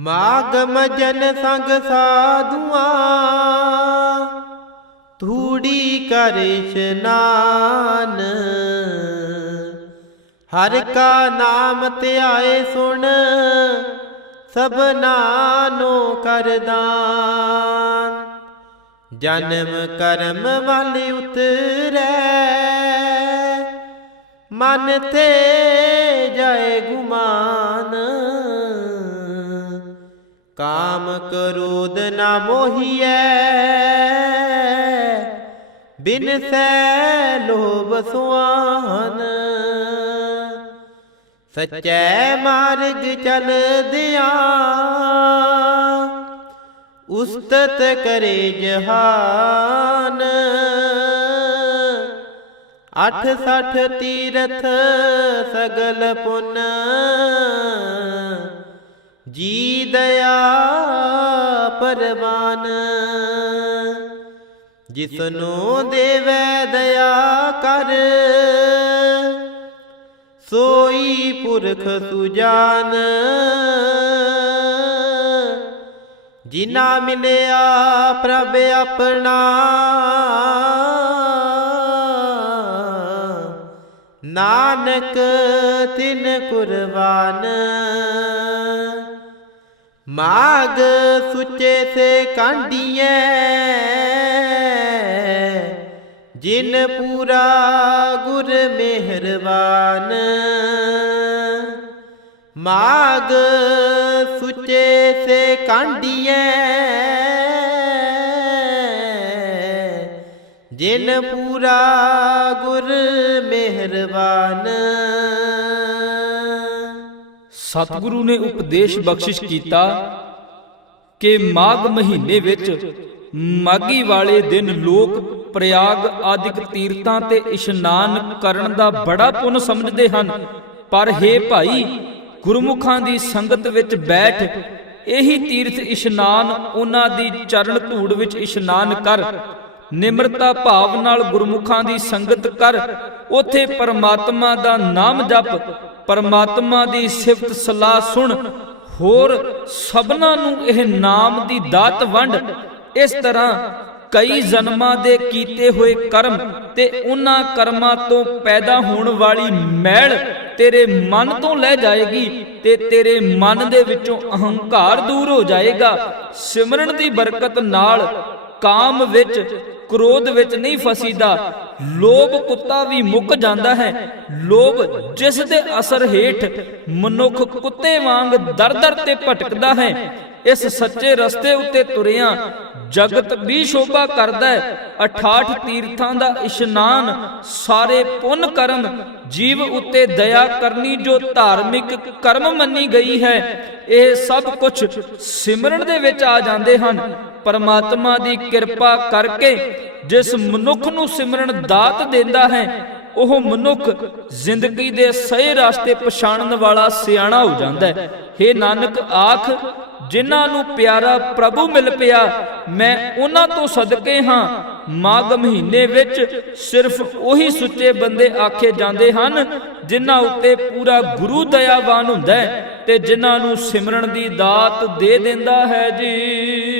ਮਾਗਮ ਮਜਨ ਸੰਗ ਸਾਧੂਆਂ, ਧੂੜੀ ਕਰ ਇਸ਼ਨਾਨ ਹਰ ਕਾ ਨਾਮ ਧਿਆਏ ਸੁਣ ਸਭਨਾ ਨੂੰ ਕਰਦਾਨ ਜਨਮ ਕਰਮ ਵੱਲ ਉਤਰੈ, ਮਨ ਤੇ ਜਾਏ ਗੁਮਾਨ। ਕਾਮ ਕਰੋਧ ਨਾ ਮੋਹੀਐ ਬਿਨ ਸੈ ਲੋਭ ਸੁਆਨ ਸਚੈ ਮਾਰਗ ਚਲਦਿਆਂ ਉਸਤਤ ਕਰੇ ਜਹਾਨ ਅਠ ਸਠ ਤੀਰਥ ਸਗਲ ਪੁੰਨ ਜੀ ਦਇਆ ਪਰਵਾਨ ਜਿਸਨੂੰ ਦੇਵੈ ਦਇਆ ਕਰ, ਸੋਈ ਪੁਰਖ ਸੁਜਾਨ। ਜਿਨਾ ਮਿਲਿਆ ਪ੍ਰਭ ਆਪਣਾ, ਨਾਨਕ ਤਿਨ ਕੁਰਬਾਨ। ਮਾਗ ਸੁੱਚੇ ਸੇ ਕਾਂਡੀਐ ਜਿਨ ਪੂਰਾ ਗੁਰ ਮਿਹਰਬਾਨ। ਮਾਗ ਸੁਚੇ ਸੇ ਕਾਂਡੀਐ ਜਿਨ ਪੂਰਾ ਗੁਰ ਮਿਹਰਬਾਨ। ਸਤਿਗੁਰੂ ਨੇ ਉਪਦੇਸ਼ ਬਖਸ਼ਿਸ਼ ਕੀਤਾ ਕਿ ਮਾਘ ਮਹੀਨੇ ਵਿੱਚ ਮਾਗੀ ਵਾਲੇ ਦਿਨ ਲੋਕ ਪ੍ਰਯਾਗ ਆਦਿਕ ਤੀਰਥਾਂ ਤੇ ਇਸ਼ਨਾਨ ਕਰਨ ਦਾ ਬੜਾ ਪੁੰਨ ਸਮਝਦੇ ਹਨ। ਪਰ ਹੇ ਭਾਈ, ਗੁਰਮੁਖਾਂ ਦੀ ਸੰਗਤ ਵਿੱਚ ਬੈਠ, ਇਹੀ ਤੀਰਥ ਇਸ਼ਨਾਨ ਉਹਨਾਂ ਦੀ ਚਰਨ ਧੂੜ ਵਿੱਚ ਇਸ਼ਨਾਨ ਕਰ, ਨਿਮਰਤਾ ਭਾਵ ਨਾਲ ਗੁਰਮੁਖਾਂ ਦੀ ਸੰਗਤ ਕਰ, ਉਥੇ ਪਰਮਾਤਮਾ ਦਾ ਨਾਮ ਜਪ ਪਰਮਾਤਮਾ ਦੀ ਸਿਫਤ ਸਲਾਹ ਸੁਣ। ਹੋਰ ਸਭਨਾਂ ਨੂੰ ਇਹ ਨਾਮ ਦੀ ਦਾਤ ਵੰਡ। ਇਸ ਤਰ੍ਹਾਂ ਕਈ ਜਨਮਾਂ ਦੇ ਕੀਤੇ ਹੋਏ ਕਰਮ ਤੇ ਉਹਨਾਂ ਕਰਮਾਂ ਤੋਂ ਪੈਦਾ ਹੋਣ ਵਾਲੀ ਮੈਲ ਤੇਰੇ ਮਨ ਤੋਂ ਲੈ ਜਾਏਗੀ ਤੇ ਤੇਰੇ ਮਨ ਦੇ ਵਿੱਚੋਂ ਅਹੰਕਾਰ ਦੂਰ ਹੋ ਜਾਏਗਾ। ਸਿਮਰਨ ਦੀ ਬਰਕਤ ਨਾਲ ਕਾਮ ਵਿੱਚ ਕ੍ਰੋਧ ਵਿੱਚ ਨਹੀਂ ਫਸੀਦਾ। ਲੋਭ ਕੁੱਤਾ ਵੀ ਮੁੱਕ ਜਾਂਦਾ ਹੈ। ਲੋਭ ਜਿਸ ਦੇ ਅਸਰ ਹੇਠ ਮਨੁੱਖ ਕੁੱਤੇ ਵਾਂਗ ਦਰ-ਦਰ ਤੇ ਭਟਕਦਾ ਹੈ। ਇਸ ਸੱਚੇ ਰਸਤੇ ਉੱਤੇ ਤੁਰਿਆਂ ਜਗਤ ਵੀ ਸ਼ੋਭਾ ਕਰਦਾ ਹੈ। 68 ਤੀਰਥਾਂ ਦਾ ਇਸ਼ਨਾਨ ਸਾਰੇ ਪੁੰਨ ਕਰਮ ਜੀਵ ਉੱਤੇ ਦਇਆ ਕਰਨੀ ਜੋ ਧਾਰਮਿਕ ਕਰਮ ਮੰਨੀ ਗਈ ਹੈ। ਇਹ ਸਭ ਕੁਝ ਸਿਮਰਨ ਦੇ ਵਿੱਚ ਆ ਜਾਂਦੇ ਹਨ। ਪਰਮਾਤਮਾ ਦੀ ਕਿਰਪਾ ਕਰਕੇ ਜਿਸ ਮਨੁੱਖ ਨੂੰ ਸਿਮਰਨ ਦਾਤ ਦਿੰਦਾ ਹੈ, ਉਹ ਮਨੁੱਖ ਜ਼ਿੰਦਗੀ ਦੇ ਸਹੀ ਰਸਤੇ ਪਛਾਣਨ ਵਾਲਾ ਸਿਆਣਾ ਹੋ ਜਾਂਦਾ ਹੈ। हे ਨਾਨਕ, ਆਖ, ਜਿਨ੍ਹਾਂ ਨੂੰ ਪਿਆਰਾ ਪ੍ਰਭੂ ਮਿਲ ਪਿਆ, ਮੈਂ ਉਹਨਾਂ ਤੋਂ ਸਦਕੇ ਹਾਂ। ਮਾਘ ਮਹੀਨੇ ਵਿੱਚ ਸਿਰਫ ਉਹੀ ਸੁੱਚੇ ਬੰਦੇ ਆਖੇ ਜਾਂਦੇ ਹਨ, ਜਿਨ੍ਹਾਂ ਉੱਤੇ ਪੂਰਾ ਗੁਰੂ ਦਇਆਵਾਨ ਹੁੰਦਾ ਹੈ ਤੇ ਜਿਨ੍ਹਾਂ ਨੂੰ ਸਿਮਰਨ ਦੀ ਦਾਤ ਦੇ ਦਿੰਦਾ ਹੈ ਜੀ।